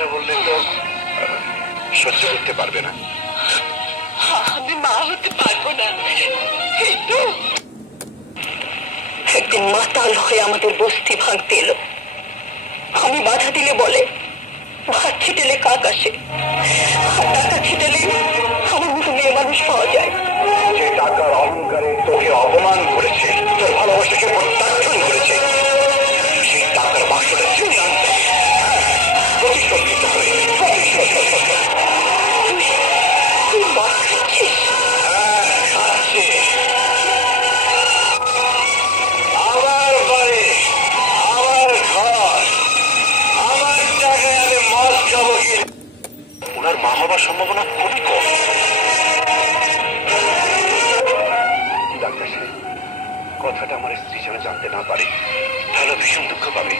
কথা বললে তো সহ্য করতে পারবে না। আমি মা হতে পারবো না। একদিন মাতাল হয়ে আমাদের বস্তি ভাঙতে এলো। আমি বাধা দিলে বলে ভাত ছিটেলে কাক আসে, টাকা ছিটেলে আমার মতো মেয়ে মানুষ পাওয়া যায়। যে টাকার অহংকারে তোকে অপমান করেছে, তোর ভালোবাসাকে প্রত্যাখ্যান করেছে, সেই টাকার বাক্সটা ছিনে আনতে প্রতিশোধ নিতে হবে। তুই মদ খাচ্ছিস? খাচ্ছি। আমার বাড়ি, আমার ঘর, আমার টাকায় আমি মদ খাবো কি? ওনার মা হবার সম্ভাবনা খুবই কম। ডাক্তার সাহেব, কথাটা আমার স্ত্রী যেন জানতে না পারে, তাহলে ভীষণ দুঃখ পাবে।